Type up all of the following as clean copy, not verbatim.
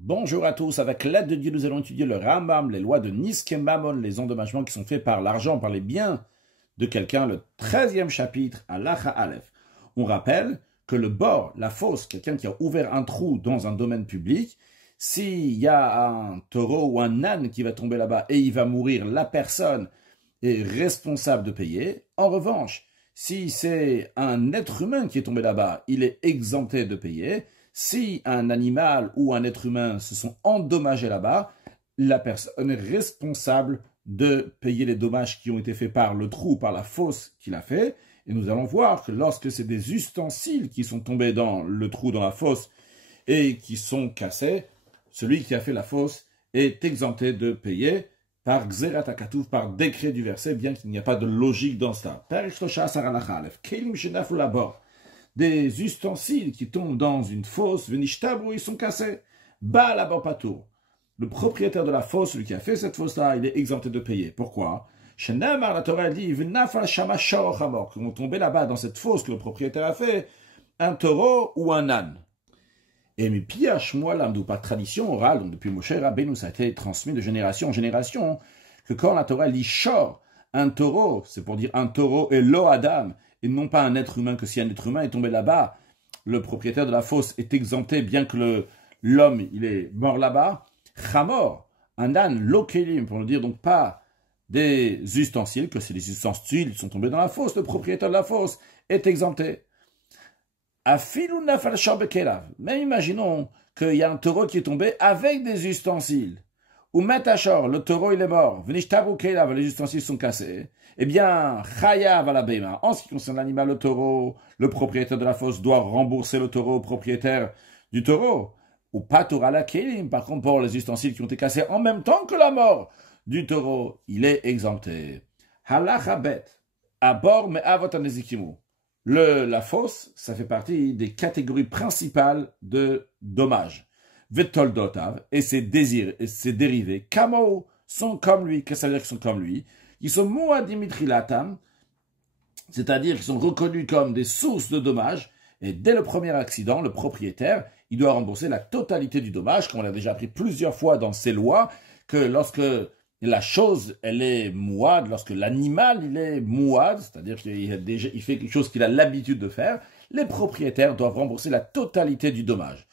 Bonjour à tous, avec l'aide de Dieu, nous allons étudier le Rambam, les lois de Niske Mammon, les endommagements qui sont faits par l'argent, par les biens de quelqu'un, le 13e chapitre, Halacha Aleph. On rappelle que le bord, la fosse, quelqu'un qui a ouvert un trou dans un domaine public, s'il y a un taureau ou un âne qui va tomber là-bas et il va mourir, la personne est responsable de payer. En revanche, si c'est un être humain qui est tombé là-bas, il est exempté de payer. Si un animal ou un être humain se sont endommagés là-bas, la personne est responsable de payer les dommages qui ont été faits par le trou, par la fosse qu'il a fait. Et nous allons voir que lorsque c'est des ustensiles qui sont tombés dans le trou, dans la fosse, et qui sont cassés, celui qui a fait la fosse est exempté de payer par Gzerat HaKatuv, par décret du verset, bien qu'il n'y a pas de logique dans cela. Des ustensiles qui tombent dans une fosse, venishtabru, ils sont cassés. Bas là-bas patour. Le propriétaire de la fosse, celui qui a fait cette fosse-là, il est exempté de payer. Pourquoi? Shenamar, la Torah dit, quand on tombait là-bas dans cette fosse que le propriétaire a fait, un taureau ou un âne. Et mais piache moi l'amdou, par tradition orale, donc depuis Moshe Rabbeinu, ça a été transmis de génération en génération, que quand la Torah dit shor, un taureau, c'est pour dire un taureau et lo adam, et non pas un être humain, que si un être humain est tombé là-bas, le propriétaire de la fosse est exempté, bien que l'homme il est mort là-bas. Chamor, un âne, lokelim, pour ne dire donc pas des ustensiles, que c'est des ustensiles qui sont tombés dans la fosse, le propriétaire de la fosse est exempté. Même imaginons qu'il y a un taureau qui est tombé avec des ustensiles. Ou metachor, le taureau il est mort, les ustensiles sont cassés. Eh bien, chayav à la beima. En ce qui concerne l'animal, le taureau, le propriétaire de la fosse doit rembourser le taureau au propriétaire du taureau. Ou patour à la kelim. Par contre, pour les ustensiles qui ont été cassés en même temps que la mort du taureau, il est exempté. Halacha bet. Abor me avot anezikimu. La fosse, ça fait partie des catégories principales de dommages. Vetoldotav et ses désirs et ses dérivés, kamo, sont comme lui. Qu'est-ce que ça veut dire qu'ils sont comme lui? Ils sont muadimitrilatam, c'est-à-dire qu'ils sont reconnus comme des sources de dommages, et dès le premier accident, le propriétaire, il doit rembourser la totalité du dommage, comme on l'a déjà appris plusieurs fois dans ces lois, que lorsque la chose, elle est mouad, lorsque l'animal, il est mouad, c'est-à-dire qu'il fait quelque chose qu'il a l'habitude de faire, les propriétaires doivent rembourser la totalité du dommage.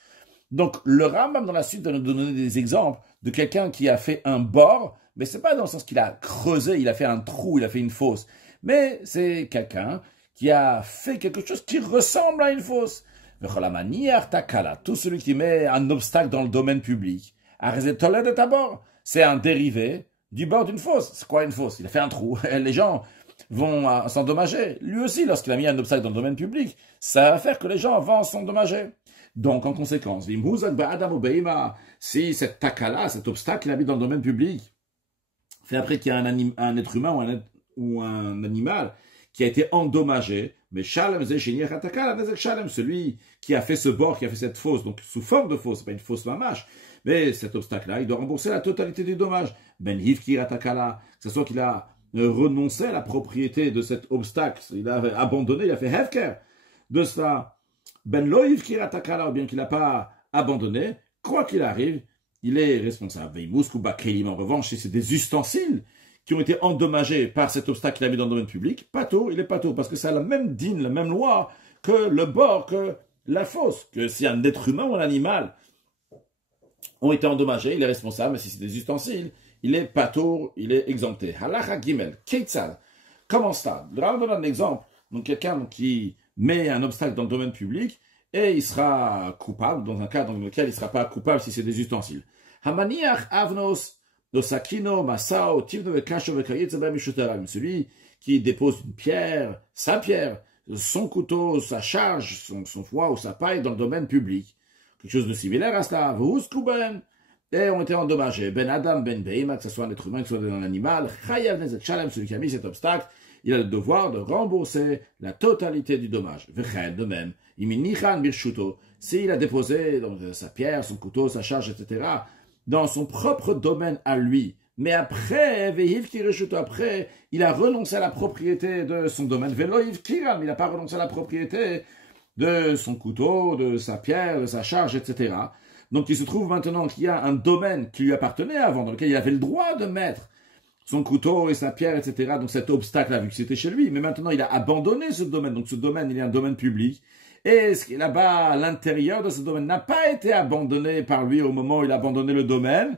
Donc, le Rambam, dans la suite, va nous donner des exemples de quelqu'un qui a fait un bord, mais c'est pas dans le sens qu'il a creusé, il a fait un trou, il a fait une fosse, mais c'est quelqu'un qui a fait quelque chose qui ressemble à une fosse. Tout celui qui met un obstacle dans le domaine public, c'est un dérivé du bord d'une fosse. C'est quoi une fosse? Il a fait un trou, les gens vont s'endommager. Lui aussi, lorsqu'il a mis un obstacle dans le domaine public, ça va faire que les gens vont s'endommager. Donc, en conséquence, si cette takala, cet obstacle, il habite dans le domaine public, fait après qu'il y a un être humain ou un animal qui a été endommagé, mais celui qui a fait ce bord, qui a fait cette fosse, donc sous forme de fosse, c'est pas une fausse mamache, mais cet obstacle-là, il doit rembourser la totalité du dommage. Ben hivkir takala, que ce soit qu'il a renoncé à la propriété de cet obstacle, il a abandonné, il a fait hefker de cela. Ben loïv kiratakala, ou bien qu'il n'a pas abandonné, quoi qu'il arrive, il est responsable. En revanche, si c'est des ustensiles qui ont été endommagés par cet obstacle qu'il a mis dans le domaine public, pato, il est pato, parce que c'est la même dîne, la même loi que le bord, que la fosse, que si un être humain ou un animal ont été endommagés, il est responsable, mais si c'est des ustensiles, il est pato, il est exempté. Halacha gimel, keitzad, comment ça? Je vais donner un exemple. Donc quelqu'un qui met un obstacle dans le domaine public et il sera coupable dans un cas dans lequel il ne sera pas coupable si c'est des ustensiles. Hamaniach avnos dosakino masao tivno vekasho vekayetze mishutaram. Celui qui dépose une pierre, sa pierre, son couteau, sa charge, son foie ou sa paille dans le domaine public. Quelque chose de similaire à cela. Vuskuben. Et ont été endommagés. Ben Adam, Ben Beima, que ce soit un être humain, que ce soit un animal. Chayav nezek shalem, celui qui a mis cet obstacle, il a le devoir de rembourser la totalité du dommage. De même, s'il a déposé donc, sa pierre, son couteau, sa charge, etc., dans son propre domaine à lui, mais après, il a renoncé à la propriété de son domaine, il n'a pas renoncé à la propriété de son couteau, de sa pierre, de sa charge, etc. Donc il se trouve maintenant qu'il y a un domaine qui lui appartenait avant, dans lequel il avait le droit de mettre son couteau et sa pierre, etc. Donc cet obstacle-là, vu que c'était chez lui, mais maintenant il a abandonné ce domaine. Donc ce domaine, il est un domaine public. Et ce qui est là-bas, à l'intérieur de ce domaine, n'a pas été abandonné par lui au moment où il a abandonné le domaine.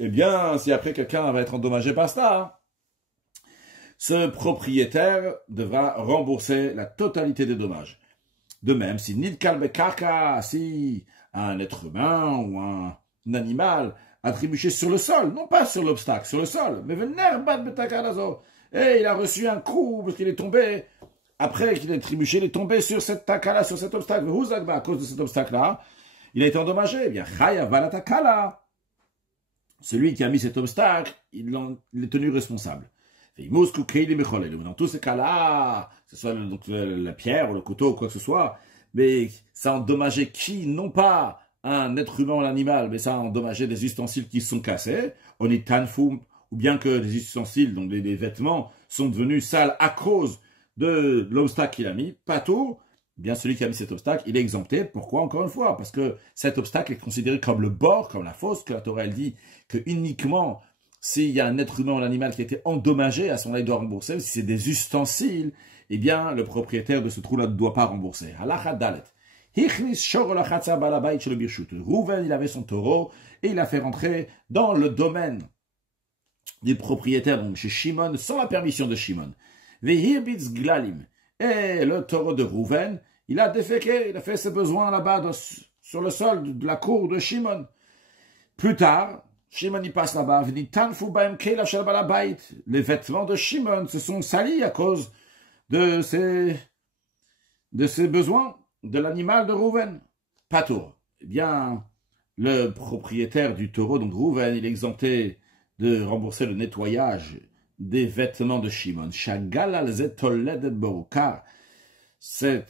Eh bien, si après quelqu'un va être endommagé par ça, ce propriétaire devra rembourser la totalité des dommages. De même, si Nidkal Bekarka, si un être humain ou un animal a trébuché sur le sol, non pas sur l'obstacle, sur le sol, mais et il a reçu un coup parce qu'il est tombé, après qu'il ait trébuché, il est tombé sur cette takala, sur cet obstacle, à cause de cet obstacle-là, il a été endommagé, eh bien, Chaya Valatakala. Celui qui a mis cet obstacle, il est tenu responsable. Dans tous ces cas-là, que ce soit la pierre ou le couteau ou quoi que ce soit, mais ça a endommagé qui? Non pas un être humain ou l'animal, mais ça a endommagé des ustensiles qui sont cassés, on est tanfou, ou bien que les ustensiles, donc les vêtements, sont devenus sales à cause de l'obstacle qu'il a mis, pas tout. Bien celui qui a mis cet obstacle, il est exempté. Pourquoi? Encore une fois, parce que cet obstacle est considéré comme le bord, comme la fosse, que la Torah elle dit que uniquement s'il y a un être humain ou l'animal qui a été endommagé, à ce moment-là il doit rembourser. Si c'est des ustensiles, eh bien le propriétaire de ce trou-là ne doit pas rembourser. Halakha dalet. Rouven, il avait son taureau et il a fait rentrer dans le domaine du propriétaire, donc chez Shimon, sans la permission de Shimon. Vehirbitz glalim. Et le taureau de Rouven, il a déféqué, il a fait ses besoins là-bas sur le sol de la cour de Shimon. Plus tard, Shimon y passe là-bas, les vêtements de Shimon se sont salis à cause de ses besoins de l'animal de Rouven. Patour. Eh bien, le propriétaire du taureau, donc Rouven, il est exempté de rembourser le nettoyage des vêtements de Shimon. Car ce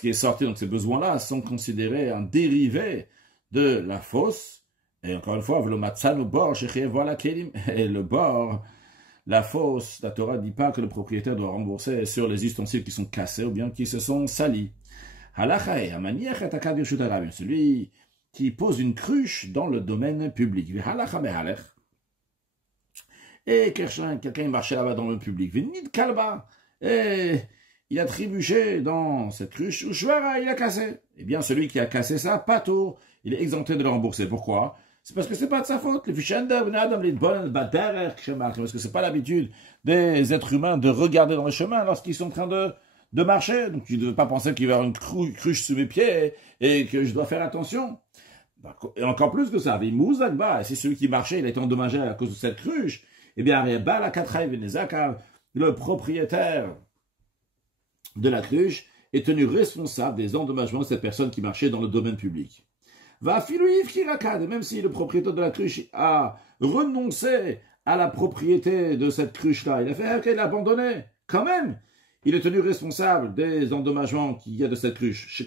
qui est sorti, donc ces besoins-là, sont considérés un dérivé de la fosse. Et encore une fois, et le bord, la fosse, la Torah ne dit pas que le propriétaire doit rembourser sur les ustensiles qui sont cassés ou bien qui se sont salis. Celui qui pose une cruche dans le domaine public. Et quelqu'un marchait là-bas dans le public. Et il a trébuché dans cette cruche. Il a cassé. Eh bien, celui qui a cassé ça, pas tout. Il est exempté de le rembourser. Pourquoi? C'est parce que c'est pas de sa faute. Parce que c'est pas l'habitude des êtres humains de regarder dans le chemin lorsqu'ils sont en train de marcher. Donc, tu ne devais pas penser qu'il va y avoir une cruche sous mes pieds et que je dois faire attention. Et encore plus que ça. Si celui qui marchait, il a été endommagé à cause de cette cruche, eh bien, le propriétaire de la cruche est tenu responsable des endommagements de cette personne qui marchait dans le domaine public. Même si le propriétaire de la cruche a renoncé à la propriété de cette cruche-là, il a fait qu'il l'a abandonné, quand même, il est tenu responsable des endommagements qu'il y a de cette cruche.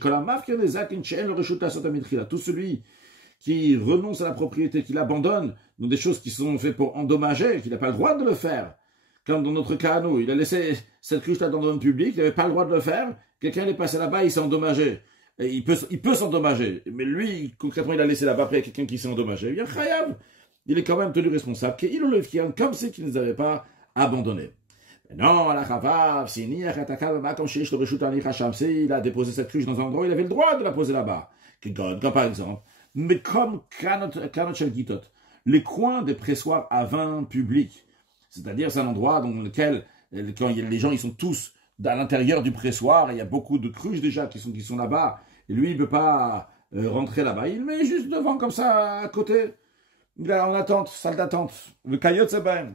Tout celui qui renonce à la propriété, qui l'abandonne, dans des choses qui sont faites pour endommager, qu'il n'a pas le droit de le faire. Comme dans notre cas, nous, il a laissé cette cruche-là dans le domaine public, il n'avait pas le droit de le faire, quelqu'un est passé là-bas, il s'est endommagé. Et il peut s'endommager. Mais lui, concrètement, il a laissé là-bas après quelqu'un qui s'est endommagé. Eh bien, Chayav, il est quand même tenu responsable, comme si qu'il ne les avait pas abandonnés. Non, à la Chavav, s'il a déposé cette cruche dans un endroit, il avait le droit de la poser là-bas. Comme par exemple, mais comme les coins des pressoirs à vin publics. C'est-à-dire, c'est un endroit dans lequel, quand les gens, ils sont tous à l'intérieur du pressoir, il y a beaucoup de cruches déjà qui sont là-bas, et lui, il ne peut pas rentrer là-bas. Il met juste devant, comme ça, à côté. Il est en attente, salle d'attente. Le caillot, c'est bien.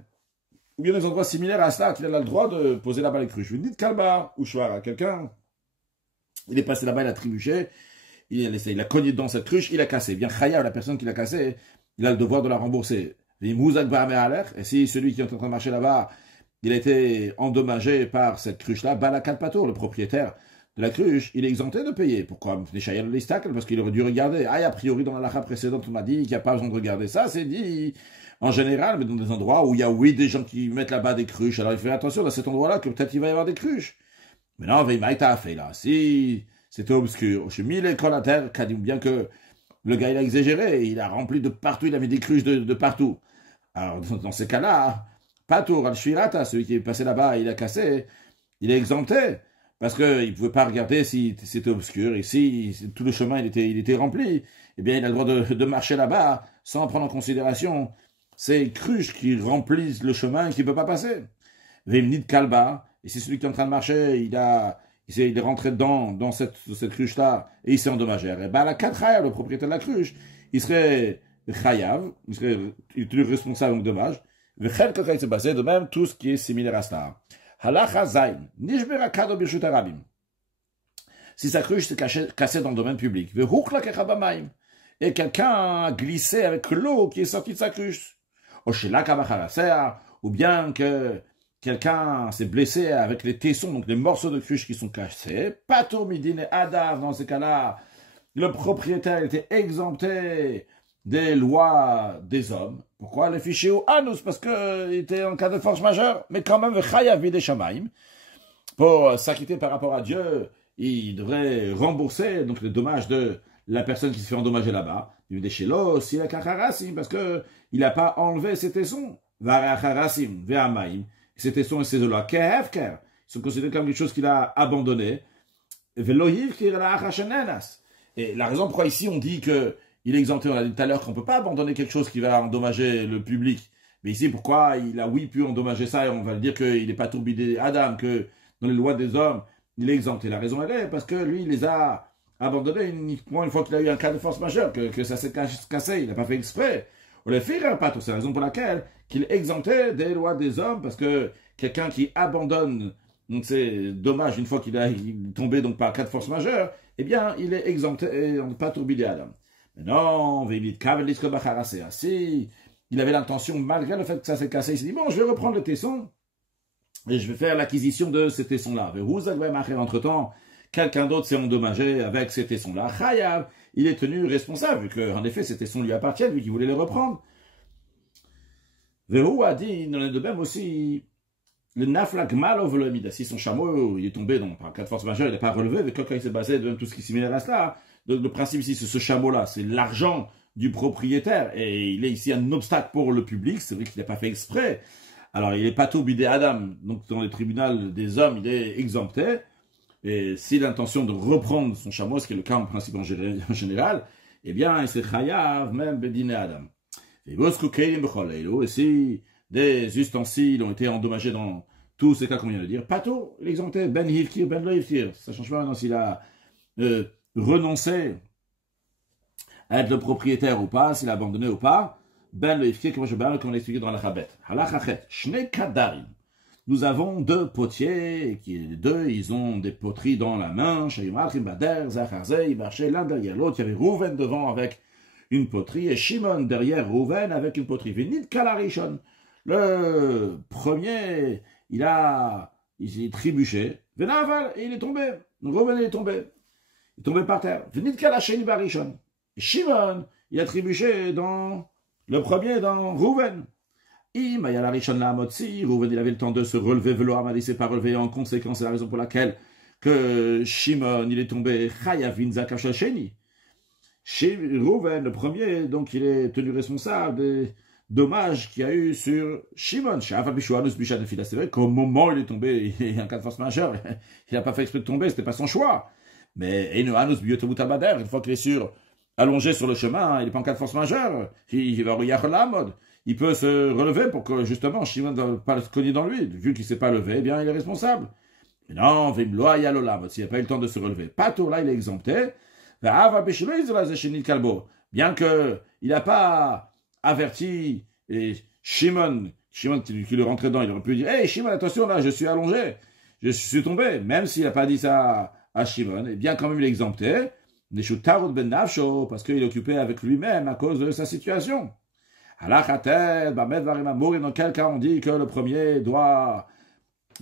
Ou bien des endroits similaires à cela, qu'il a le droit de poser là-bas les cruches. Je vous dis Kalba ou Shwara, quelqu'un, il est passé là-bas, il a trébuché, il a cogné dans cette cruche, il a cassé. Bien, Chayav, la personne qui l'a cassé, il a le devoir de la rembourser. Et si celui qui est en train de marcher là-bas, il a été endommagé par cette cruche-là, Balakat Pato, le propriétaire de la cruche, il est exempté de payer. Pourquoi? Parce qu'il aurait dû regarder. Ah, a priori, dans la lacha précédente, on m'a dit qu'il n'y a pas besoin de regarder ça. C'est dit en général, mais dans des endroits où il y a, oui, des gens qui mettent là-bas des cruches. Alors, il fait attention dans cet endroit-là que peut-être il va y avoir des cruches. Mais non, Veimaïta a fait là. Si c'était obscur. Chez mille écoles à terre, bien que le gars, il a exagéré, il a rempli de partout, il a mis des cruches de partout. Alors, dans ces cas-là, Patour, al-Shirata, celui qui est passé là-bas, il a cassé, il est exempté, parce qu'il ne pouvait pas regarder si c'était obscur, et si tout le chemin il était rempli, eh bien, il a le droit de marcher là-bas, sans prendre en considération ces cruches qui remplissent le chemin et qui ne peut pas passer. Vemnit Kalba, et c'est celui qui est en train de marcher, il est rentré dans cette cruche-là, et il s'est endommagé. Et ben, la Katraya, le propriétaire de la cruche, il serait Chayav, il serait responsable de dommages. Vechel Kakay se basé de même tout ce qui est similaire à cela. Halacha Zain, Nishbera Kado Birshut Arabim. Si sa cruche s'est cassée dans le domaine public, Vehuchla Kechabamaim, et quelqu'un a glissé avec l'eau qui est sortie de sa cruche, Oshela Kabacharasea, ou bien que quelqu'un s'est blessé avec les tessons, donc les morceaux de cruche qui sont cassés, Patur Midine Adav, dans ces cas-là, le propriétaire était exempté des lois des hommes. Pourquoi? Les fichiers au Anus, parce qu'il était en cas de force majeure, mais quand même, Chayav des Shamaim, pour s'acquitter par rapport à Dieu, il devrait rembourser donc les dommages de la personne qui se fait endommager là-bas. Il veut des Shelo, s'il a Kacharasim, parce qu'il n'a pas enlevé ses tessons. Varacharasim, Ve'amaim, ses tessons et ses eaux-là, Kehefker, ils sont considérés comme quelque chose qu'il a abandonné. Velohiv, et la raison pourquoi ici on dit que il est exempté, on a dit tout à l'heure qu'on ne peut pas abandonner quelque chose qui va endommager le public. Mais ici, pourquoi il a pu endommager ça, et on va le dire qu'il n'est pas tourbidé Adam, que dans les lois des hommes, il est exempté. La raison, elle est parce que lui, il les a abandonnés uniquement une fois qu'il a eu un cas de force majeure, que ça s'est cassé, il n'a pas fait exprès. On les fait pas tout. C'est la raison pour laquelle qu'il est exempté des lois des hommes, parce que quelqu'un qui abandonne, donc c'est dommage, une fois qu'il est tombé donc par cas de force majeure, eh bien, il est exempté et on n'est pas tourbidé Adam. Mais non, si il avait l'intention, malgré le fait que ça s'est cassé, il s'est dit, bon, je vais reprendre le tesson et je vais faire l'acquisition de ces tessons-là. Entre-temps, quelqu'un d'autre s'est endommagé avec ces tessons-là. Chayav, il est tenu responsable, vu qu'en effet, ces tessons lui appartiennent, vu qu'il voulait les reprendre. Verou a dit, il en est de même aussi, le naflak malovlomida, si son chameau, il est tombé par cas de force majeure, il n'a pas relevé, avec quand il s'est basé de tout ce qui est similaire à cela. Le principe ici, c'est ce chameau-là, c'est l'argent du propriétaire, et il est ici un obstacle pour le public, c'est vrai qu'il n'a pas fait exprès. Alors, il n'est pas tout bidé Adam, donc dans le tribunal des hommes, il est exempté, et s'il a l'intention de reprendre son chameau, ce qui est le cas en principe en général, eh bien, il s'est chayav, même bedine Adam. Et si des ustensiles ont été endommagés dans tous ces cas qu'on vient de dire, pato, l'exempté, ben hivkir, ben lo hivkir, ça change pas maintenant s'il a renoncer à être le propriétaire ou pas, s'il a abandonné ou pas, ben le ifkir, comme on l'a expliqué dans la Chabet. Halachachet, shne kadarim. Nous avons deux potiers, qui les deux, ils ont des poteries dans la main, Shayimachim Bader, Zacharze, ils marchaient l'un derrière l'autre, il y avait Rouven devant avec une poterie, et Shimon derrière Rouven avec une poterie. Venit Kalarishon. Le premier, il est trébuché, Venaval, et il est tombé. Rouven, il est tombé. Il est tombé par terre. Venit Kalacheni Barishon. Et Shimon, il a trébuché dans le premier, dans Rouven. Rouven, il avait le temps de se relever, Veloam, il s'est pas relevé. En conséquence, c'est la raison pour laquelle que Shimon, il est tombé Chayavin Zakashasheni. Rouven, le premier, donc il est tenu responsable des dommages qu'il y a eu sur Shimon. C'est vrai qu'au moment où il est tombé, il y a un cas de force majeure, il n'a pas fait exprès de tomber, c'était pas son choix. Mais une fois qu'il est allongé sur le chemin, il n'est pas en cas de force majeure, il va regarder la mode. Il peut se relever pour que justement Shimon ne va pas se cogner dans lui. Vu qu'il ne s'est pas levé, eh bien il est responsable. Mais non, s'il n'a pas eu le temps de se relever. Pas tout là, il est exempté. Bien qu'il n'a pas averti Shimon qui le rentrait dedans, il aurait pu dire, hey Shimon, attention là, je suis allongé, je suis tombé. Même s'il n'a pas dit ça à Shimon, eh bien quand même il est exempté. Parce qu'il est occupé avec lui-même à cause de sa situation. Dans quel cas on dit que le premier doit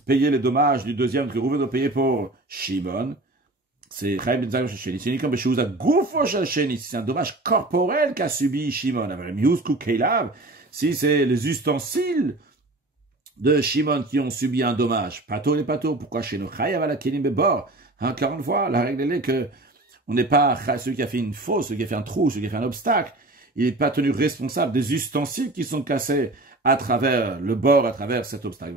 payer les dommages du deuxième que Rouven doit payer pour Shimon? C'est un dommage corporel qu'a subi Shimon. Si c'est les ustensiles de Shimon qui ont subi un dommage, pato les pato, pourquoi chez nous? Encore une fois, la règle est que on n'est pas celui qui a fait une fosse, celui qui a fait un trou, celui qui a fait un obstacle. Il n'est pas tenu responsable des ustensiles qui sont cassés à travers le bord, à travers cet obstacle.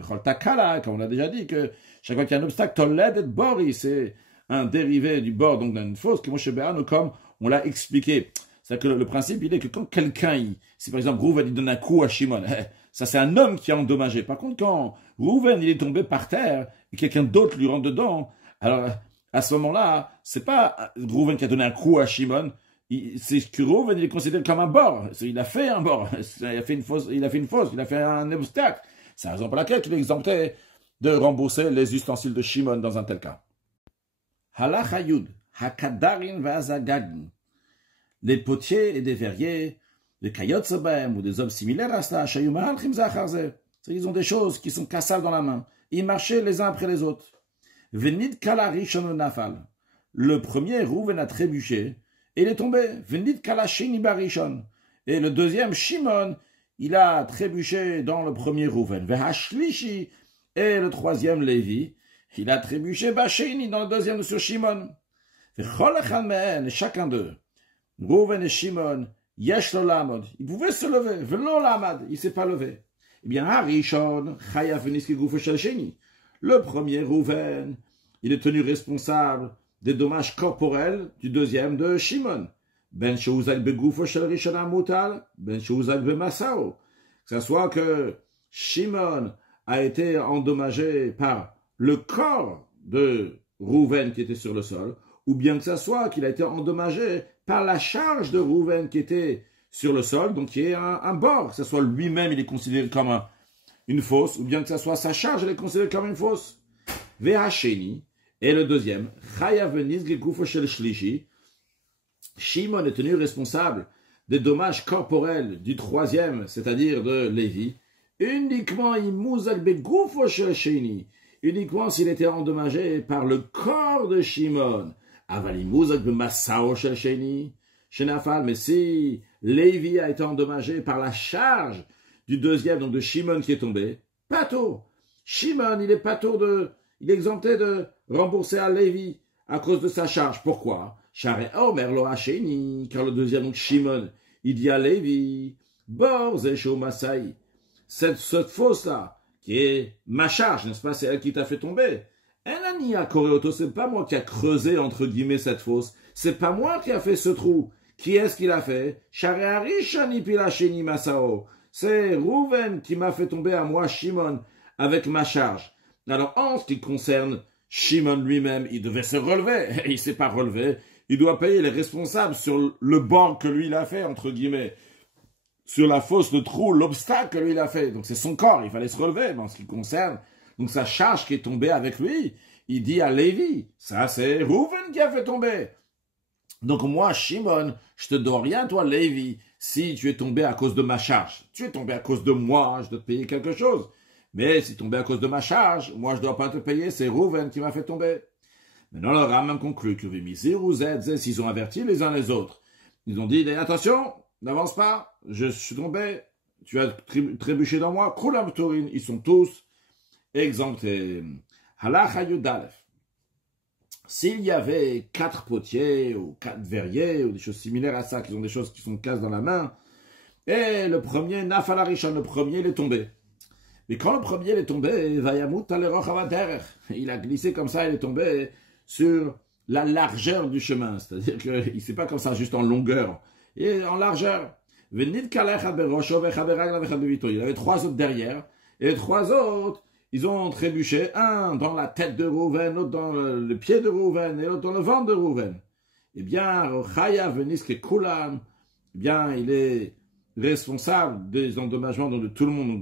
Comme on l'a déjà dit, que chaque fois qu'il y a un obstacle, toled et bori, c'est un dérivé du bord, donc d'une fosse, que Moshe Béano, comme on l'a expliqué. C'est-à-dire que le principe, il est que quand quelqu'un, si par exemple Rouven, il donne un coup à Shimon, ça c'est un homme qui a endommagé. Par contre, quand Rouven, il est tombé par terre, et quelqu'un d'autre lui rentre dedans, alors à ce moment-là, c'est pas Rouven qui a donné un coup à Shimon, c'est que Rouven, il est considéré comme un bord. Il a fait un bord, il a fait une fosse, il a fait un obstacle. C'est la raison pour laquelle il est exempté de rembourser les ustensiles de Shimon dans un tel cas. Halach Hayud, Hakadarin Vazagagin. Les potiers et des verriers, les kayotzebem ou des hommes similaires à cela, ils ont des choses qui sont cassables dans la main. Ils marchaient les uns après les autres. Venid kala rishon nafal. Le premier Rouven a trébuché et il est tombé. Venid kala sheni barishon. Et le deuxième Shimon, il a trébuché dans le premier Rouven. Vehashlishi. Et le troisième Lévi, il a trébuché basheni dans le deuxième sur Shimon. Vechol echad mehen, chacun d'eux. Rouven et Shimon, yesh lo lamod. Il pouvait se lever. Velo lamad. Il s'est pas levé. Eh bien, Harishon, chayav niski gufo shel sheni. Le premier Rouven, il est tenu responsable des dommages corporels du deuxième de Shimon. Ben sheuzak begufo shel rishon amutal, ben sheuzak bemasao. Que ce soit que Shimon a été endommagé par le corps de Rouven qui était sur le sol, ou bien que ce soit qu'il a été endommagé par la charge de Rouven qui était sur le sol, donc qui est un bord, que ce soit lui-même, il est considéré comme une fosse, ou bien que ce soit sa charge, elle est considérée comme une fosse. Vehasheni, et le deuxième, Chayavenis Gekufo Shel Shlishi, Shimon est tenu responsable des dommages corporels du troisième, c'est-à-dire de Lévi, uniquement Imuzak Begufo Shel Sheni, uniquement s'il était endommagé par le corps de Shimon. Aval Imuzak Bemasao Shel Sheni, Shenafal, mais si Lévi a été endommagé par la charge du deuxième, donc de Shimon qui est tombé, pato. Shimon, il est exempté de rembourser à Lévi à cause de sa charge. Pourquoi? Share Omer lo Hasheni, car le deuxième, donc Shimon, il dit à Lévi, Bor Zesho Masai, cette fosse-là, qui est ma charge, n'est-ce pas? C'est elle qui t'a fait tomber. Enani a Koreoto, c'est pas moi qui a creusé, entre guillemets, cette fosse. C'est pas moi qui a fait ce trou. Qui est-ce qui l'a fait? Share Arishani Pilasheni Masao. C'est Rouven qui m'a fait tomber à moi, Shimon, avec ma charge. Alors, en ce qui concerne Shimon lui-même, il devait se relever. Il ne s'est pas relevé. Il doit payer les responsables sur le banc que lui, il a fait, entre guillemets. Sur la fosse, le trou, l'obstacle que lui, il a fait. Donc, c'est son corps. Il fallait se relever. En ce qui concerne donc sa charge qui est tombée avec lui, il dit à Lévi, ça, c'est Rouven qui a fait tomber. Donc, moi, Shimon, je te dois rien, toi, Lévi. Si tu es tombé à cause de ma charge, tu es tombé à cause de moi, je dois te payer quelque chose. Mais si tu es tombé à cause de ma charge, moi je ne dois pas te payer, c'est Rouven qui m'a fait tomber. Maintenant, le Rambam conclut que s'ils ont averti les uns les autres, ils ont dit, attention, n'avance pas, je suis tombé, tu as trébuché dans moi, Koulam Tourin, ils sont tous exemptés. Halach Yudalef. S'il y avait 4 potiers ou 4 verriers ou des choses similaires à ça, qui ont des choses qui sont casse dans la main, et le premier, Nafalarishan, le premier, il est tombé. Mais quand le premier est tombé, il a glissé comme ça, il est tombé sur la largeur du chemin. C'est-à-dire qu'il ne fait pas comme ça, juste en longueur. Et en largeur. Il avait 3 autres derrière. Et les 3 autres, ils ont trébuché. Un dans la tête de Rouven, l'autre dans le pied de Rouven, et l'autre dans le ventre de Rouven. Eh bien, il est responsable des endommagements de tout le monde,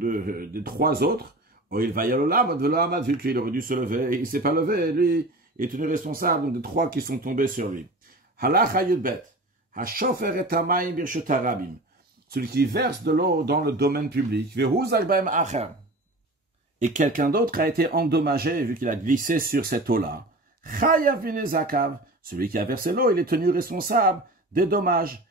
des 3 autres. Oh, il va y aller vu qu'il aurait dû se lever, et il ne s'est pas levé, lui, il est tenu responsable des 3 qui sont tombés sur lui. Celui qui verse de l'eau dans le domaine public, et quelqu'un d'autre a été endommagé vu qu'il a glissé sur cette eau-là. Celui qui a versé l'eau, il est tenu responsable des dommages.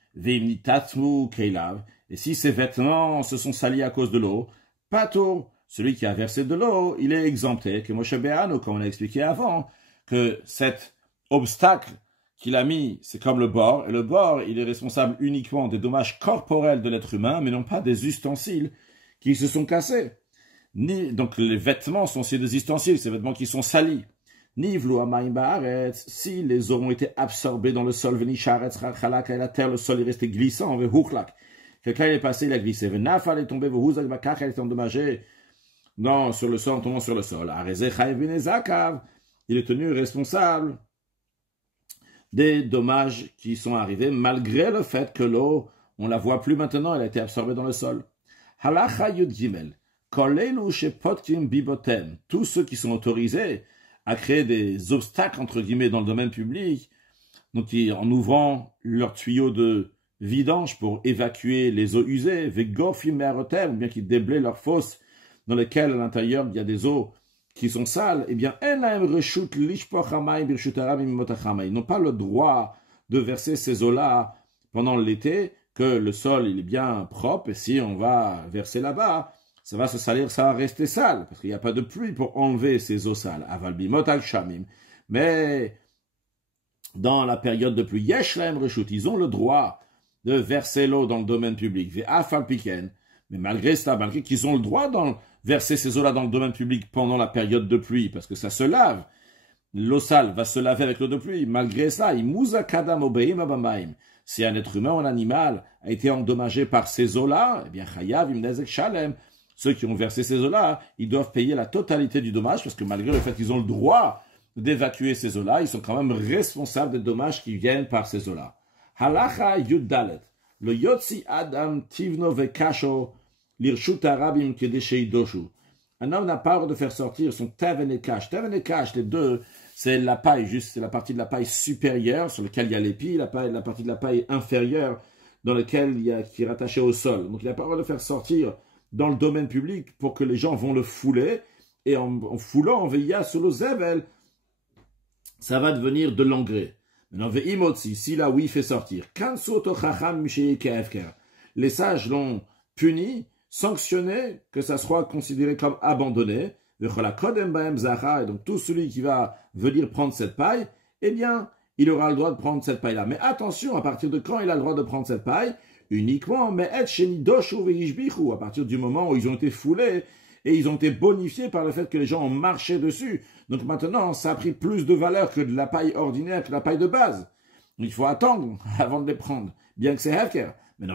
Et si ses vêtements se sont salis à cause de l'eau, pato, celui qui a versé de l'eau, il est exempté, que Moshe Béano, comme on a expliqué avant, que cette obstacle qu'il a mis, c'est comme le bord, et le bord, il est responsable uniquement des dommages corporels de l'être humain, mais non pas des ustensiles qui se sont cassés. Donc les vêtements sont aussi des ustensiles, ces vêtements qui sont salis. Nivlu amayim ba'aretz, si les eaux ont été absorbées dans le sol, venisharetz chalak, et la terre, le sol est resté glissant, vehuchlak. Quelqu'un est passé, il a glissé, venafal est tombé, vehuzak bakach, il est endommagé. Non, sur le sol, en tombant sur le sol. Areze chayev vinezakav, il est tenu responsable des dommages qui sont arrivés, malgré le fait que l'eau, on la voit plus maintenant, elle a été absorbée dans le sol. Halacha yud gimel, kolelu shepotkim bibotem, tous ceux qui sont autorisés à créer des obstacles, entre guillemets, dans le domaine public, donc en ouvrant leurs tuyaux de vidange pour évacuer les eaux usées, vegofim me'arotem, ou bien qui déblaient leurs fosses, dans lesquelles, à l'intérieur, il y a des eaux qui sont sales, eh bien, ils n'ont pas le droit de verser ces eaux-là pendant l'été, que le sol il est bien propre, et si on va verser là-bas, ça va se salir, ça va rester sale, parce qu'il n'y a pas de pluie pour enlever ces eaux sales. Mais dans la période de pluie, ils ont le droit de verser l'eau dans le domaine public. Mais malgré ça, malgré qu'ils ont le droit de verser ces eaux-là dans le domaine public pendant la période de pluie, parce que ça se lave, l'eau sale va se laver avec l'eau de pluie. Malgré ça, si un être humain ou un animal a été endommagé par ces eaux-là, eh bien, ceux qui ont versé ces eaux-là, ils doivent payer la totalité du dommage, parce que malgré le fait qu'ils ont le droit d'évacuer ces eaux-là, ils sont quand même responsables des dommages qui viennent par ces eaux-là. Halacha Yud Dalet. Le Yotzi Adam Tivno Vekasho Lirshut Arabim Kedeshei Doshu. Un homme n'a pas le droit de faire sortir son Taven et Kash. Taven et Kash, les deux, c'est la paille, juste, c'est la partie de la paille supérieure sur laquelle il y a l'épi, la partie de la paille inférieure dans laquelle qui est rattachée au sol. Donc il n'a pas le droit de faire sortir dans le domaine public pour que les gens vont le fouler, et en foulant, en veillant sur le zével, ça va devenir de l'engrais. Maintenant, ve'imotzi, si là où il fait sortir, les sages l'ont puni, sanctionné, que ça soit considéré comme abandonné, et donc tout celui qui va venir prendre cette paille, eh bien, il aura le droit de prendre cette paille-là. Mais attention, à partir de quand il a le droit de prendre cette paille? Uniquement, mais à partir du moment où ils ont été foulés et ils ont été bonifiés par le fait que les gens ont marché dessus. Donc maintenant, ça a pris plus de valeur que de la paille ordinaire, que de la paille de base. Il faut attendre avant de les prendre, bien que c'est hefker. Et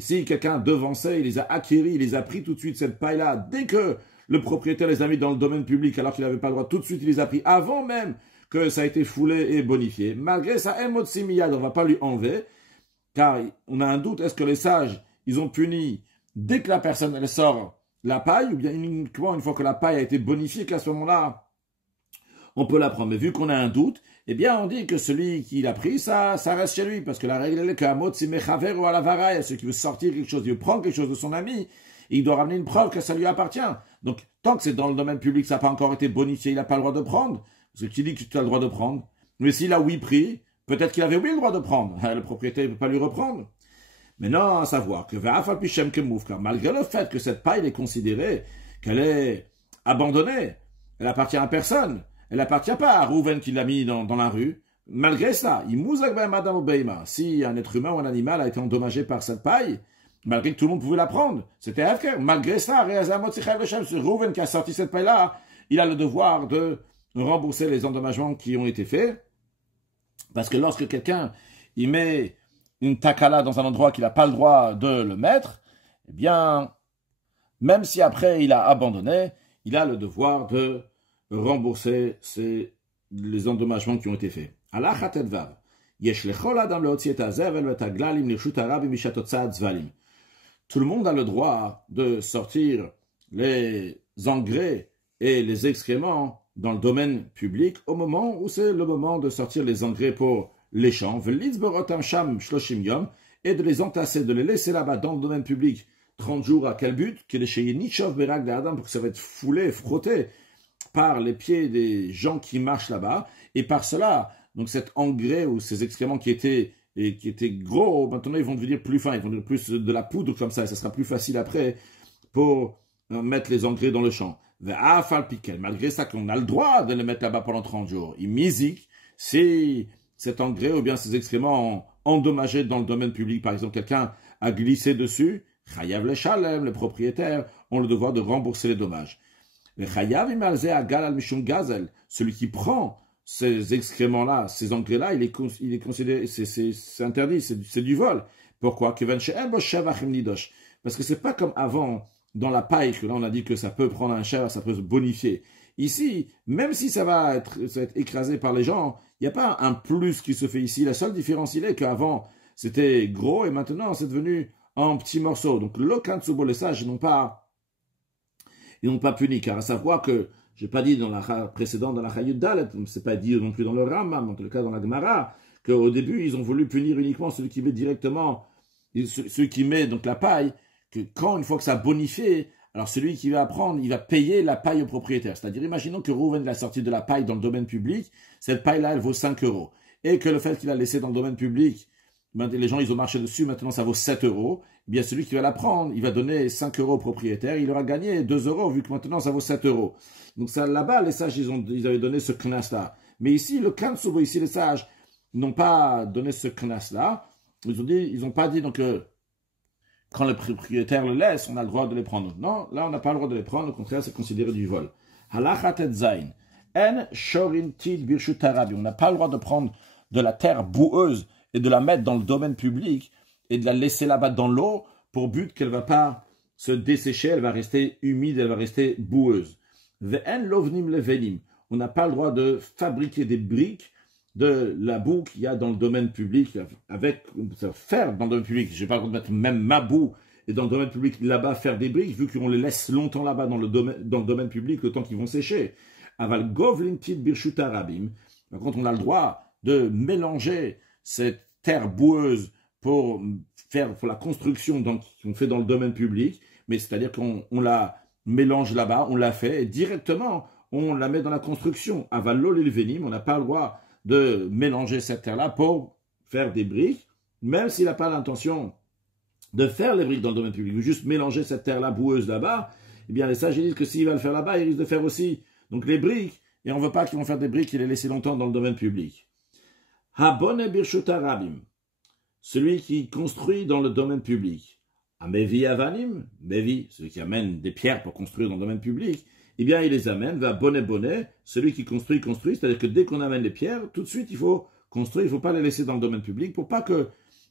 si quelqu'un devançait, il les a acquéris, il les a pris tout de suite, cette paille-là, dès que le propriétaire les a mis dans le domaine public alors qu'il n'avait pas le droit, tout de suite il les a pris avant même que ça a été foulé et bonifié. Malgré ça, on ne va pas lui enlever, car on a un doute, est-ce que les sages, ils ont puni dès que la personne elle sort la paille, ou bien uniquement une fois que la paille a été bonifiée, qu'à ce moment-là, on peut la prendre. Mais vu qu'on a un doute, eh bien on dit que celui qui l'a pris, ça reste chez lui, parce que la règle elle est qu'Amot si mechaver ou à la varaille, celui qui veut sortir quelque chose, il veut prendre quelque chose de son ami, il doit ramener une preuve que ça lui appartient. Donc, tant que c'est dans le domaine public, ça n'a pas encore été bonifié, il n'a pas le droit de prendre. Parce que qui dit que tu as le droit de prendre? Mais s'il a oui pris, peut-être qu'il avait oublié le droit de prendre. Le propriétaire ne peut pas lui reprendre. Maintenant, à savoir que malgré le fait que cette paille est considérée qu'elle est abandonnée, elle appartient à personne, elle n'appartient pas à Rouven qui l'a mis dans la rue, malgré ça, si un être humain ou un animal a été endommagé par cette paille, malgré que tout le monde pouvait la prendre, c'était Hefker. Malgré ça, ce Rouven qui a sorti cette paille-là, il a le devoir de rembourser les endommagements qui ont été faits, parce que lorsque quelqu'un il met une takala dans un endroit qu'il n'a pas le droit de le mettre, eh bien, même si après il a abandonné, il a le devoir de rembourser les endommagements qui ont été faits. Tout le monde a le droit de sortir les engrais et les excréments dans le domaine public au moment où c'est le moment de sortir les engrais pour les champs, et de les entasser, de les laisser là-bas dans le domaine public 30 jours. À quel but? Pour que ça va être foulé, frotté par les pieds des gens qui marchent là-bas, et par cela, donc cet engrais ou ces excréments qui étaient gros, maintenant ils vont devenir plus fins, ils vont devenir plus de la poudre comme ça, et ça sera plus facile après pour mettre les engrais dans le champ. Malgré ça, qu'on a le droit de le mettre là-bas pendant 30 jours. Il musique, si cet engrais ou bien ces excréments endommagés dans le domaine public, par exemple, quelqu'un a glissé dessus, Chayav le Shalem, les propriétaires ont le devoir de rembourser les dommages. Le Chayav imalze agal al mishum gazel, celui qui prend ces excréments-là, ces engrais-là, il est considéré, c'est interdit, c'est du vol. Pourquoi? Parce que c'est pas comme avant, dans la paille, que là on a dit que ça peut prendre un cher, ça peut se bonifier. Ici, même si ça va être écrasé par les gens, il n'y a pas un plus qui se fait ici. La seule différence, il est qu'avant, c'était gros et maintenant, c'est devenu en petits morceaux. Donc, le Kantsubo, les sages, ils n'ont pas puni. Car à savoir que, j'ai pas dit dans la précédente, dans la Chayut Dalet, c'est pas dit non plus dans le Rambam, en tout cas dans la Gemara, qu'au début, ils ont voulu punir uniquement celui qui met directement, celui qui met donc la paille, que quand, une fois que ça a bonifié, alors celui qui va prendre, il va payer la paille au propriétaire. C'est-à-dire, imaginons que Rouven l'a sorti de la paille dans le domaine public, cette paille-là, elle vaut 5 euros. Et que le fait qu'il a laissé dans le domaine public, les gens, ils ont marché dessus, maintenant ça vaut 7 euros. Eh bien, celui qui va la prendre, il va donner 5 euros au propriétaire, il aura gagné 2 euros, vu que maintenant ça vaut 7 euros. Donc ça, là-bas, les sages, ils avaient donné ce knas-là. Mais ici, le Kantsubo, ici, les sages n'ont pas donné ce knas-là. Ils n'ont pas dit, donc, quand le propriétaire le laisse, on a le droit de les prendre. Non, là, on n'a pas le droit de les prendre. Au contraire, c'est considéré du vol. Halachat et zayin. En shorin tid birshut harabi. On n'a pas le droit de prendre de la terre boueuse et de la mettre dans le domaine public et de la laisser là-bas dans l'eau pour but qu'elle ne va pas se dessécher, elle va rester humide, elle va rester boueuse. Ve'en lovnim levenim. On n'a pas le droit de fabriquer des briques de la boue qu'il y a dans le domaine public, faire dans le domaine public, je n'ai pas le droit de mettre même ma boue, et dans le domaine public, là-bas, faire des briques, vu qu'on les laisse longtemps là-bas dans le domaine public, le temps qu'ils vont sécher. Aval govlintit birshuta rabim. Par contre, on a le droit de mélanger cette terre boueuse pour la construction qu'on fait dans le domaine public, mais c'est-à-dire qu'on la mélange là-bas, on la fait, et directement, on la met dans la construction. Aval lolil venim, on n'a pas le droit de mélanger cette terre-là pour faire des briques, même s'il n'a pas l'intention de faire les briques dans le domaine public, ou juste mélanger cette terre-là boueuse là-bas, eh bien les sages disent que s'il va le faire là-bas, il risque de faire aussi donc les briques, et on ne veut pas qu'ils vont faire des briques et les laisser longtemps dans le domaine public. Habone birshuta rabim, celui qui construit dans le domaine public. Amevi avanim, Mevi, celui qui amène des pierres pour construire dans le domaine public, eh bien, il les amène, va bonnet, celui qui construit, c'est-à-dire que dès qu'on amène les pierres, tout de suite, il faut construire, il ne faut pas les laisser dans le domaine public pour pas que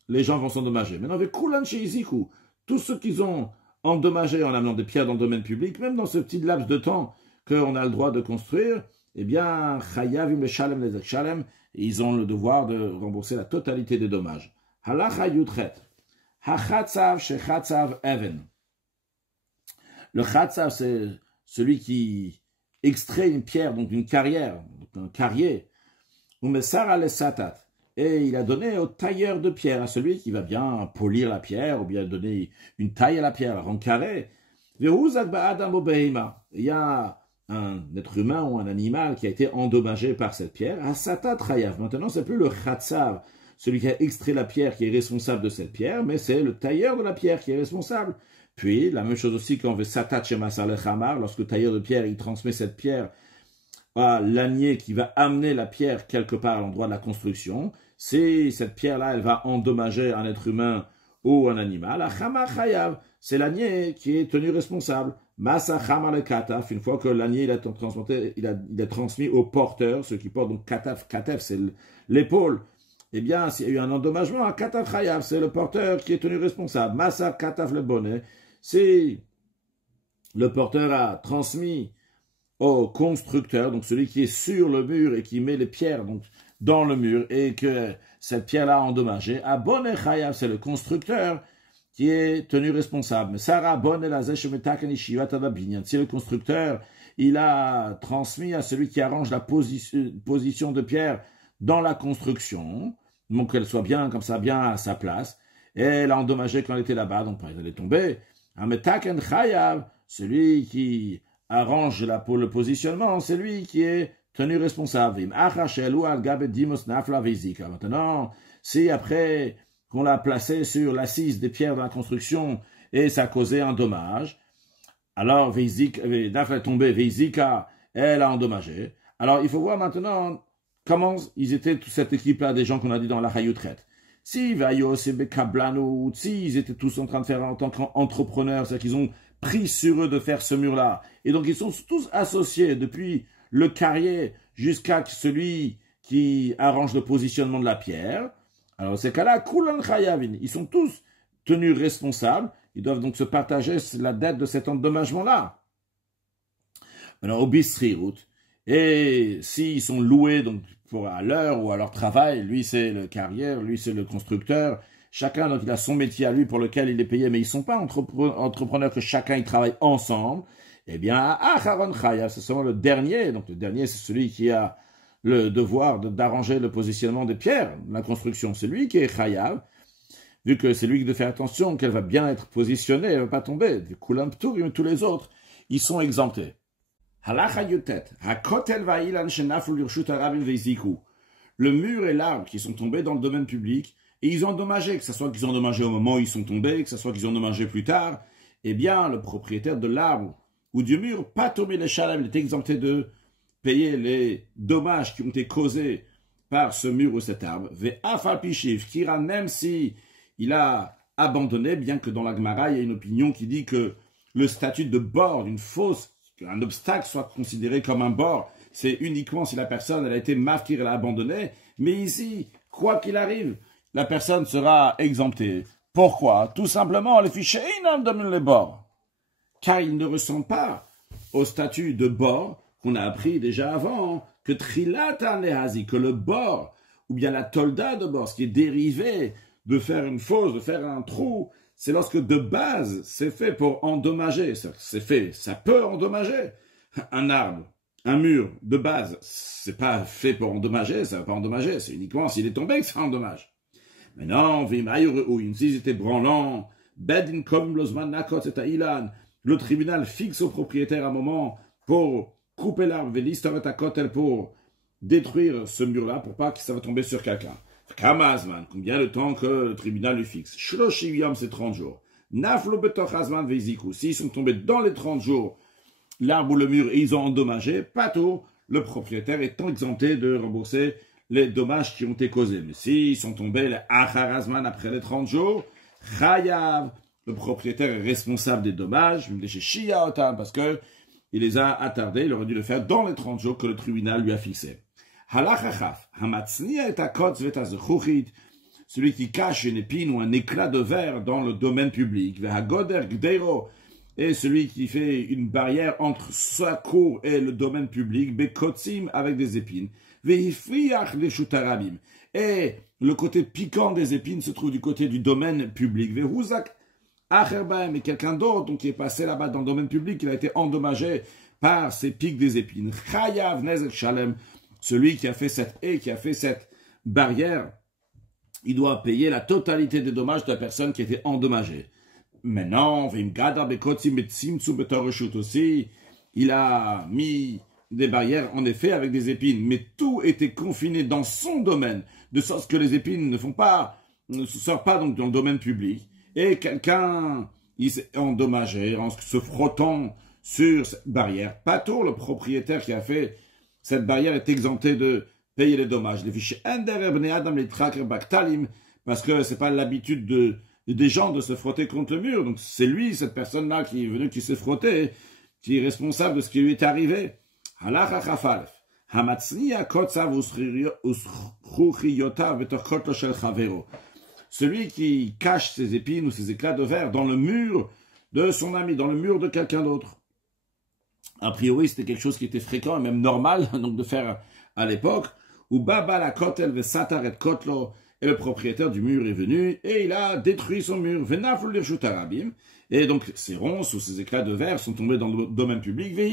les gens vont s'endommager. Maintenant, avec Kulan chez Iziku, tous ceux qui ont endommagé en amenant des pierres dans le domaine public, même dans ce petit laps de temps qu'on a le droit de construire, eh bien, Chayavim le Shalem les Shalem, ils ont le devoir de rembourser la totalité des dommages. Halacha Yudchet, Hachatzav Shechatzav Even. Le Chatzav, c'est celui qui extrait une pierre, donc une carrière, donc un carrier, et il a donné au tailleur de pierre, à celui qui va bien polir la pierre, ou bien donner une taille à la pierre, la rendre carrée. Il y a un être humain ou un animal qui a été endommagé par cette pierre. Maintenant, c'est plus le Chatzav, celui qui a extrait la pierre, qui est responsable de cette pierre, mais c'est le tailleur de la pierre qui est responsable. Puis, la même chose aussi quand on veut satat chez Masal Khamar, lorsque le tailleur de pierre, il transmet cette pierre à l'ânier qui va amener la pierre quelque part à l'endroit de la construction. Si cette pierre-là, elle va endommager un être humain ou un animal, la Khamar Chayav, c'est l'ânier qui est tenu responsable. Masa Khamar le Kataf, une fois que l'ânier il a transmis au porteur, ceux qui portent donc Kataf, c'est l'épaule. Eh bien, s'il y a eu un endommagement, un Kataf Chayav, c'est le porteur qui est tenu responsable. Masa Kataf le bonnet. Si le porteur a transmis au constructeur, donc celui qui est sur le mur et qui met les pierres donc, dans le mur, et que cette pierre-là a endommagé, à bonnet Chayav, c'est le constructeur qui est tenu responsable. Mais Sarah bonnet la zeshemetaken shivat adabinyan. Si le constructeur, il a transmis à celui qui arrange la position de pierre dans la construction, donc qu'elle soit bien comme ça, bien à sa place, et elle a endommagé quand elle était là-bas, donc elle est tombée. Ametaken Chayav, celui qui arrange le positionnement, c'est lui qui est tenu responsable. Maintenant, si après qu'on l'a placé sur l'assise des pierres de la construction et ça a causé un dommage, Alors, Nafla est tombée, Veizika, elle a endommagé. Alors, il faut voir maintenant comment ils étaient, toute cette équipe-là, des gens qu'on a dit dans la Hayutret. Si Vayos et Bekablano, si ils étaient tous en train de faire en tant qu'entrepreneurs, c'est-à-dire qu'ils ont pris sur eux de faire ce mur-là. Et donc, ils sont tous associés depuis le carrier jusqu'à celui qui arrange le positionnement de la pierre. Alors, ces cas-là, Kulan Chayavin, ils sont tous tenus responsables. Ils doivent donc se partager la dette de cet endommagement-là. Alors, au Bisrirout, et s'ils sont loués donc à l'heure ou à leur travail, lui c'est le carrière, lui c'est le constructeur, chacun donc il a son métier à lui pour lequel il est payé, mais ils ne sont pas entrepreneurs que chacun ils travaillent ensemble. Eh bien, Acharon Chayav, c'est seulement le dernier. Donc le dernier, c'est celui qui a le devoir d'arranger le positionnement des pierres, la construction. C'est lui qui est Chayav, vu que c'est lui qui doit faire attention qu'elle va bien être positionnée, elle ne va pas tomber. Du coup, tous les autres, ils sont exemptés. Le mur et l'arbre qui sont tombés dans le domaine public, et ils ont endommagé, que ce soit qu'ils ont endommagé au moment où ils sont tombés, que ce soit qu'ils ont endommagé plus tard, eh bien, le propriétaire de l'arbre ou du mur, pas tombé les chalem, il est exempté de payer les dommages qui ont été causés par ce mur ou cet arbre. Kira, même si il a abandonné, bien que dans la Gemara, il y a une opinion qui dit que le statut de bord d'une fosse, qu'un obstacle soit considéré comme un bord, c'est uniquement si la personne elle a été marquée, elle a abandonné. Mais ici, quoi qu'il arrive, la personne sera exemptée. Pourquoi? Tout simplement, les fichiers donne les bords. Car il ne ressemble pas au statut de bord qu'on a appris déjà avant, que trilatan lehazi, que le bord, ou bien la tolda de bord, ce qui est dérivé de faire une fosse, de faire un trou, c'est lorsque de base, c'est fait pour endommager. C'est fait, ça peut endommager un arbre, un mur, de base. C'est pas fait pour endommager, ça va pas endommager. C'est uniquement s'il est tombé que ça endommage. Mais non, s'ils étaient branlants, bedin comme losman nakot et ilan, le tribunal fixe au propriétaire un moment pour couper l'arbre, vélistoret à kotel pour détruire ce mur-là, pour pas que ça va tomber sur quelqu'un. Kamazman, combien de temps que le tribunal lui fixe? Shloshiyam, c'est 30 jours. Naflo betochazman veziku, s'ils sont tombés dans les 30 jours, l'arbre ou le mur, et ils ont endommagé, pas tout, le propriétaire est exempté de rembourser les dommages qui ont été causés. Mais s'ils sont tombés les acharazman après les 30 jours, chayav, le propriétaire est responsable des dommages, parce que il les a attardés, il aurait dû le faire dans les 30 jours que le tribunal lui a fixé. Celui qui cache une épine ou un éclat de verre dans le domaine public, et celui qui fait une barrière entre sa cour et le domaine public, avec des épines, et le côté piquant des épines se trouve du côté du domaine public, mais quelqu'un d'autre donc, qui est passé là-bas dans le domaine public, il a été endommagé par ces pics des épines. Celui qui a fait cette haie, qui a fait cette barrière, il doit payer la totalité des dommages de la personne qui a été endommagée. Maintenant, aussi, il a mis des barrières, en effet, avec des épines, mais tout était confiné dans son domaine, de sorte que les épines ne sortent pas donc dans le domaine public. Et quelqu'un, il s'est endommagé en se frottant sur cette barrière. Pas tout, le propriétaire qui a fait cette barrière est exempté de payer les dommages. Les fichiers parce que c'est pas l'habitude des gens de se frotter contre le mur. Donc c'est lui, cette personne-là qui est venue, qui s'est frotté, qui est responsable de ce qui lui est arrivé. Celui qui cache ses épines ou ses éclats de verre dans le mur de son ami, dans le mur de quelqu'un d'autre. A priori, c'était quelque chose qui était fréquent et même normal donc de faire à l'époque, où Baba la kotel ve sataret kotlo, et le propriétaire du mur est venu et il a détruit son mur. Et donc ces ronces ou ces éclats de verre sont tombés dans le domaine public, et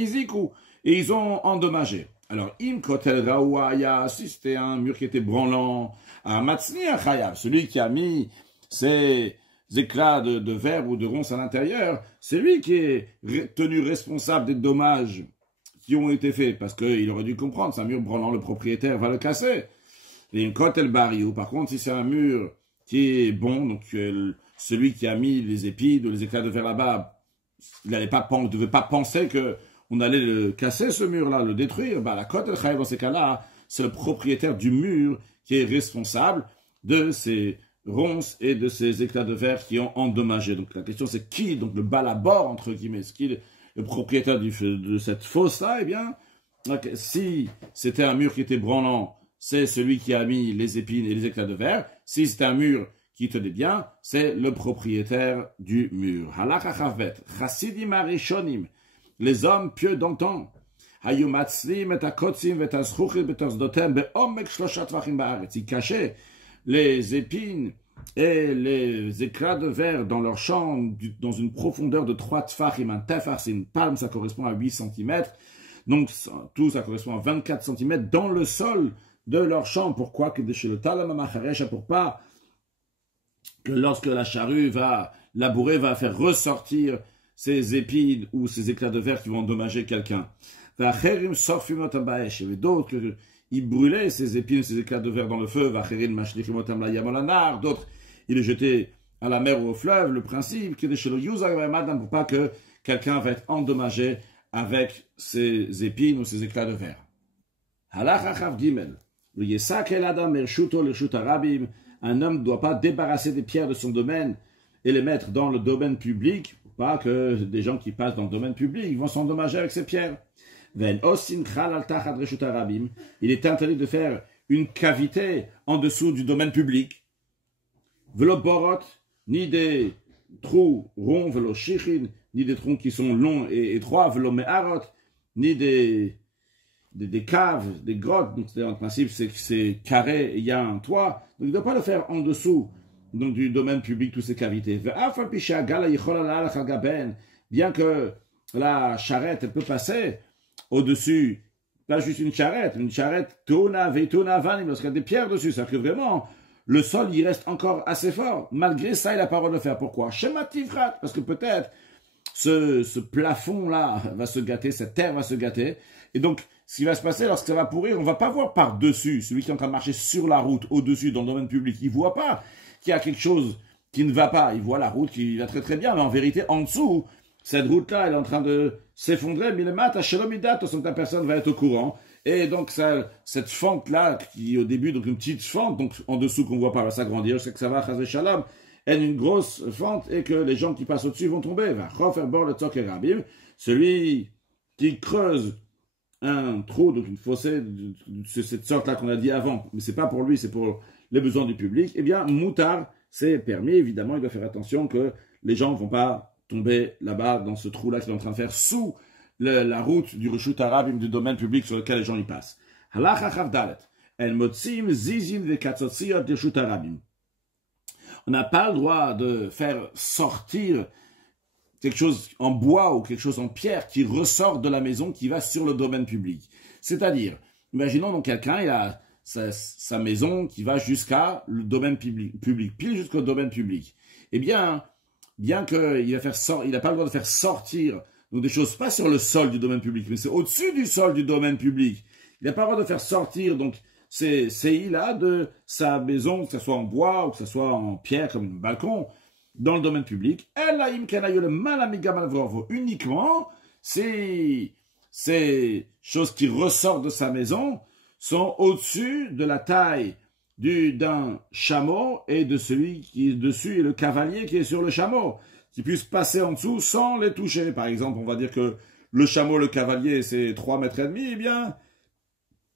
ils ont endommagé. Alors, im kotel raouaya, si c'était un mur qui était branlant, à matsni achayab, celui qui a mis ces éclats de verre ou de ronces à l'intérieur, c'est lui qui est tenu responsable des dommages qui ont été faits, parce qu'il aurait dû comprendre, c'est un mur branlant, le propriétaire va le casser. Et une kotel bariou, par contre, si c'est un mur qui est bon, donc celui qui a mis les épines ou les éclats de verre là-bas, il ne devait pas penser qu'on allait le casser, ce mur-là, le détruire. La Kotel El-Chayev, dans ces cas-là, c'est le propriétaire du mur qui est responsable de ces ronces et de ces éclats de verre qui ont endommagé. Donc la question c'est qui, donc le balabord, entre guillemets, qui est le propriétaire de cette fosse-là? Eh bien, si c'était un mur qui était branlant, c'est celui qui a mis les épines et les éclats de verre. Si c'est un mur qui tenait bien, c'est le propriétaire du mur. Halakha Chavbet, Chassidim Arishonim, les hommes pieux d'antan, ils cachaient les épines et les éclats de verre dans leur champ dans une profondeur de 3 tfachim. Un tefar, c'est une palme, ça correspond à 8 cm. Donc, tout ça correspond à 24 cm dans le sol de leur champ. Pourquoi que chez le talam amacharesha, pour pas que lorsque la charrue va labourer, va faire ressortir ces épines ou ces éclats de verre qui vont endommager quelqu'un. Il y avait d'autres, ils brûlaient ces épines, ces éclats de verre dans le feu. D'autres, ils les jetaient à la mer ou au fleuve. Le principe, pour pas que quelqu'un va être endommagé avec ces épines ou ces éclats de verre. Un homme ne doit pas débarrasser des pierres de son domaine et les mettre dans le domaine public, pour pas que des gens qui passent dans le domaine public vont s'endommager avec ces pierres. Il est interdit de faire une cavité en dessous du domaine public. Velo borot, ni des trous ronds, velo shichin, ni des trous qui sont longs et étroits, velo meharot, ni des caves, des grottes. Donc, en principe, c'est carré et il y a un toit. Donc, il ne doit pas le faire en dessous donc, du domaine public, toutes ces cavités. Bien que la charrette elle peut passer au-dessus, pas juste une charrette tona vetona vanim, lorsqu'il y a des pierres dessus, c'est-à-dire que vraiment, le sol, il reste encore assez fort. Malgré ça, il a pas le droit de le faire. Pourquoi? Shemativrat, parce que peut-être ce plafond-là va se gâter, cette terre va se gâter, et donc, ce qui va se passer lorsque ça va pourrir, on va pas voir par-dessus, celui qui est en train de marcher sur la route, au-dessus, dans le domaine public, il voit pas qu'il y a quelque chose qui ne va pas, il voit la route qui va très très bien, mais en vérité, en dessous, cette route-là, elle est en train de s'effondrer, mais le mat à Shalomidata, sans que la personne va être au courant. Et donc, cette fente-là, qui au début, donc une petite fente, donc en dessous qu'on voit pas, va s'agrandir, je sais que ça va, Chazé Shalom, elle une grosse fente, et que les gens qui passent au-dessus vont tomber. Va Chofer Bor le Tzok Rabim, celui qui creuse un trou, donc une fossée, de cette sorte-là qu'on a dit avant, mais c'est pas pour lui, c'est pour les besoins du public, eh bien, Moutar, c'est permis, évidemment, il doit faire attention que les gens ne vont pas tomber là-bas, dans ce trou-là qu'il est en train de faire, sous la route du Reshut Arabim, du domaine public sur lequel les gens y passent. Halacha Chavdalet. El motzim zizin vekatzotziyot de Reshut Arabim. On n'a pas le droit de faire sortir quelque chose en bois ou quelque chose en pierre qui ressort de la maison qui va sur le domaine public. C'est-à-dire, imaginons donc quelqu'un, il a sa maison qui va jusqu'à le domaine public, pile jusqu'au domaine public. Eh bien qu'il n'a pas le droit de faire sortir donc des choses pas sur le sol du domaine public, mais c'est au-dessus du sol du domaine public. Il n'a pas le droit de faire sortir donc ces CI-là de sa maison, que ce soit en bois ou que ce soit en pierre comme un balcon, dans le domaine public. Uniquement ces choses qui ressortent de sa maison sont au-dessus de la taille d'un chameau et de celui qui est dessus et le cavalier qui est sur le chameau, qui puisse passer en dessous sans les toucher. Par exemple, on va dire que le chameau, le cavalier, c'est 3,5 mètres, eh bien,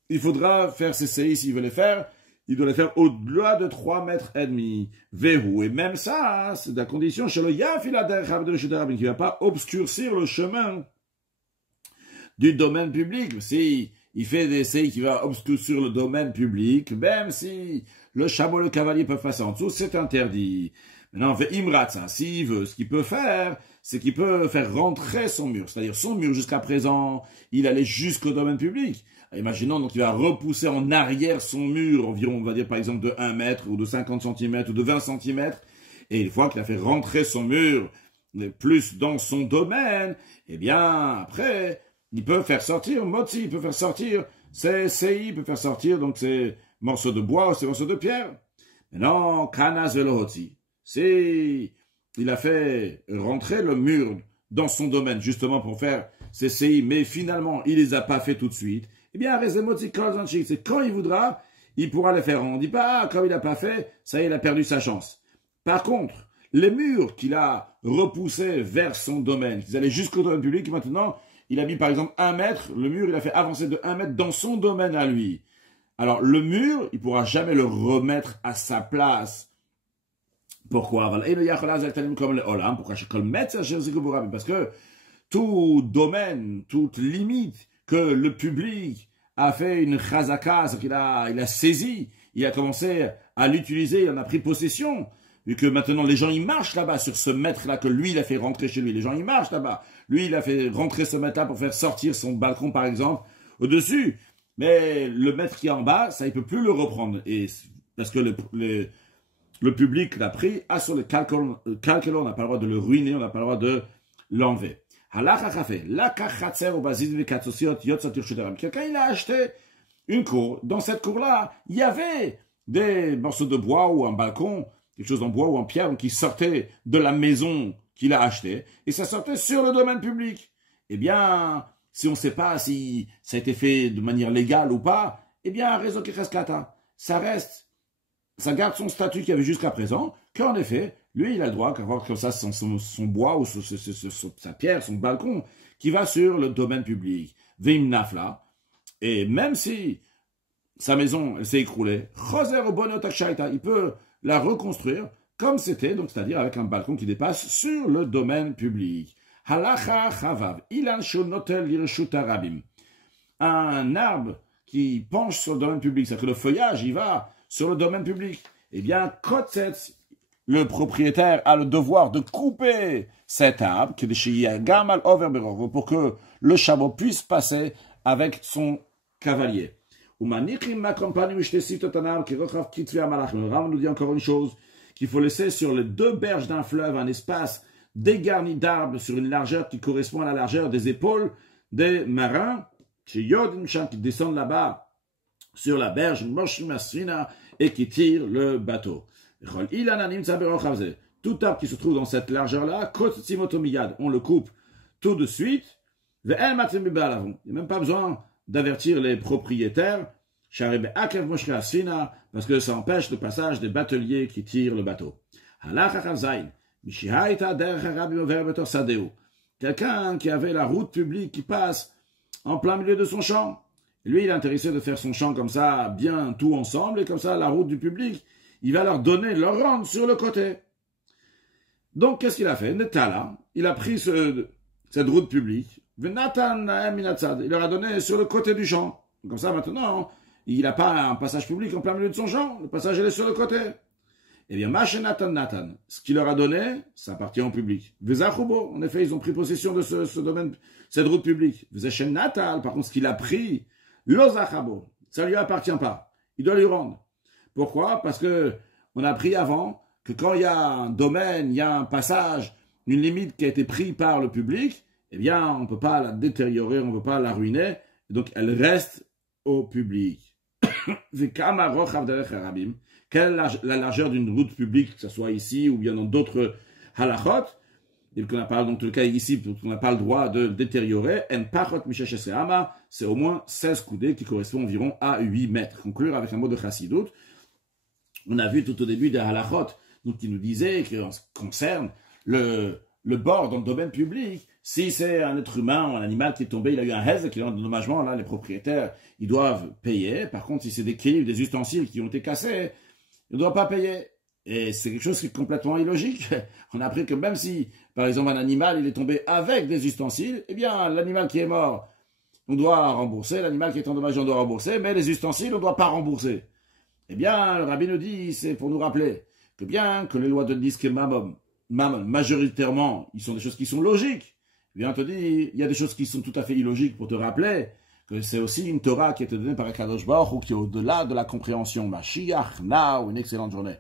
il faudra faire ces CI s'il veut les faire, il doit les faire au-delà de 3,5 mètres. Verrou. Et même ça, c'est la condition chez le Yafilader qui ne va pas obscurcir le chemin du domaine public. Si il fait des essais qui va obscurcir le domaine public, même si le chameau et le cavalier peuvent passer en dessous, c'est interdit. Maintenant, Imratza, s'il veut, ce qu'il peut faire, c'est qu'il peut faire rentrer son mur. C'est-à-dire, son mur, jusqu'à présent, il allait jusqu'au domaine public. Imaginons, donc, il va repousser en arrière son mur, environ, on va dire, par exemple, de 1 mètre, ou de 50 cm, ou de 20 cm. Et une fois qu'il a fait rentrer son mur, plus dans son domaine, eh bien, après, il peut faire sortir, Motzi, il peut faire sortir ses CI, il peut faire sortir donc ces morceaux de bois ou ces morceaux de pierre. Maintenant, Kanas Velohotzi, il a fait rentrer le mur dans son domaine, justement pour faire ses CI, mais finalement, il les a pas fait tout de suite, eh bien, c'est quand il voudra, il pourra les faire. On ne dit pas, ah, comme il n'a pas fait, ça y est, il a perdu sa chance. Par contre, les murs qu'il a repoussés vers son domaine, qu'ils allaient jusqu'au domaine public, maintenant, il a mis par exemple 1 mètre, le mur, il a fait avancer de 1 mètre dans son domaine à lui. Alors, le mur, il ne pourra jamais le remettre à sa place. Pourquoi? Parce que tout domaine, toute limite que le public a fait une chazaka, c'est qu'il a saisi, il a commencé à l'utiliser, il en a pris possession, vu que maintenant les gens ils marchent là-bas sur ce mètre-là que lui il a fait rentrer chez lui, les gens ils marchent là-bas, lui il a fait rentrer ce mètre-là pour faire sortir son balcon par exemple au-dessus, mais le mètre qui est en bas, ça il peut plus le reprendre, et parce que le public l'a pris, sur le calcul, on n'a pas le droit de le ruiner, on n'a pas le droit de l'enlever. Quelqu'un il a acheté une cour. Dans cette cour-là, il y avait des morceaux de bois ou un balcon, quelque chose en bois ou en pierre qui sortait de la maison qu'il a achetée et ça sortait sur le domaine public. Eh bien, si on ne sait pas si ça a été fait de manière légale ou pas, eh bien, réseau Kecheskata, ça reste, ça garde son statut qu'il y avait jusqu'à présent, qu'en effet, lui, il a le droit d'avoir comme ça son bois ou sa pierre, son balcon, qui va sur le domaine public. Vim nafla. Et même si sa maison s'est écroulée, il peut la reconstruire comme c'était, donc c'est-à-dire avec un balcon qui dépasse sur le domaine public. Halacha chavav, ilan shonotel lirshuta rabim. Un arbre qui penche sur le domaine public, c'est-à-dire que le feuillage, il va sur le domaine public. Eh bien, kotzetz, le propriétaire a le devoir de couper cet arbre pour que le chameau puisse passer avec son cavalier. Le Ram nous dit encore une chose, qu'il faut laisser sur les 2 berges d'un fleuve un espace dégarni d'arbres sur une largeur qui correspond à la largeur des épaules des marins qui descendent là-bas sur la berge et qui tirent le bateau. Tout arbre qui se trouve dans cette largeur-là, on le coupe tout de suite. Il n'y a même pas besoin d'avertir les propriétaires, parce que ça empêche le passage des bateliers qui tirent le bateau. Quelqu'un qui avait la route publique qui passe en plein milieu de son champ. Lui, il est intéressé de faire son champ comme ça, bien tout ensemble, et comme ça, la route du public, il va leur donner, leur rendre sur le côté. Donc, qu'est-ce qu'il a fait? Netala, il a pris cette route publique, il leur a donné sur le côté du champ. Comme ça, maintenant, il n'a pas un passage public en plein milieu de son champ, le passage il est sur le côté. Eh bien, Nathan, ce qu'il leur a donné, ça appartient au public. En effet, ils ont pris possession de ce domaine, cette route publique. Natal, par contre, ce qu'il a pris, Lozachabo, ça ne lui appartient pas. Il doit lui rendre. Pourquoi? Parce que on a appris avant que quand il y a un domaine, il y a un passage, une limite qui a été prise par le public, eh bien, on ne peut pas la détériorer, on ne peut pas la ruiner. Donc, elle reste au public. Quelle est la largeur d'une route publique, que ce soit ici ou bien dans d'autres halachot, et qu'on n'a pas, dans tout le cas ici, on n'a pas le droit de détériorer, c'est au moins 16 coudées qui correspondent environ à 8 mètres. Conclure avec un mot de chassidut. On a vu tout au début des halachot, donc qui nous disait qu'en ce qui concerne le bord dans le domaine public, si c'est un être humain ou un animal qui est tombé, il a eu un hezek, qui est un dédommagement, là, les propriétaires, ils doivent payer. Par contre, si c'est des kéliv, des ustensiles qui ont été cassés, ils ne doivent pas payer. Et c'est quelque chose qui est complètement illogique. On a appris que même si, par exemple, un animal, il est tombé avec des ustensiles, eh bien, l'animal qui est mort, on doit rembourser, l'animal qui est endommagé, on doit rembourser, mais les ustensiles, on ne doit pas rembourser. Eh bien, le rabbi nous dit, c'est pour nous rappeler que bien que les lois de disque Mammon, majoritairement, ils sont des choses qui sont logiques. Eh bien, on te dit, il y a des choses qui sont tout à fait illogiques pour te rappeler que c'est aussi une Torah qui a été donnée par Akadosh Baruch Hu qui est au-delà de la compréhension. Mashiach, now, une excellente journée.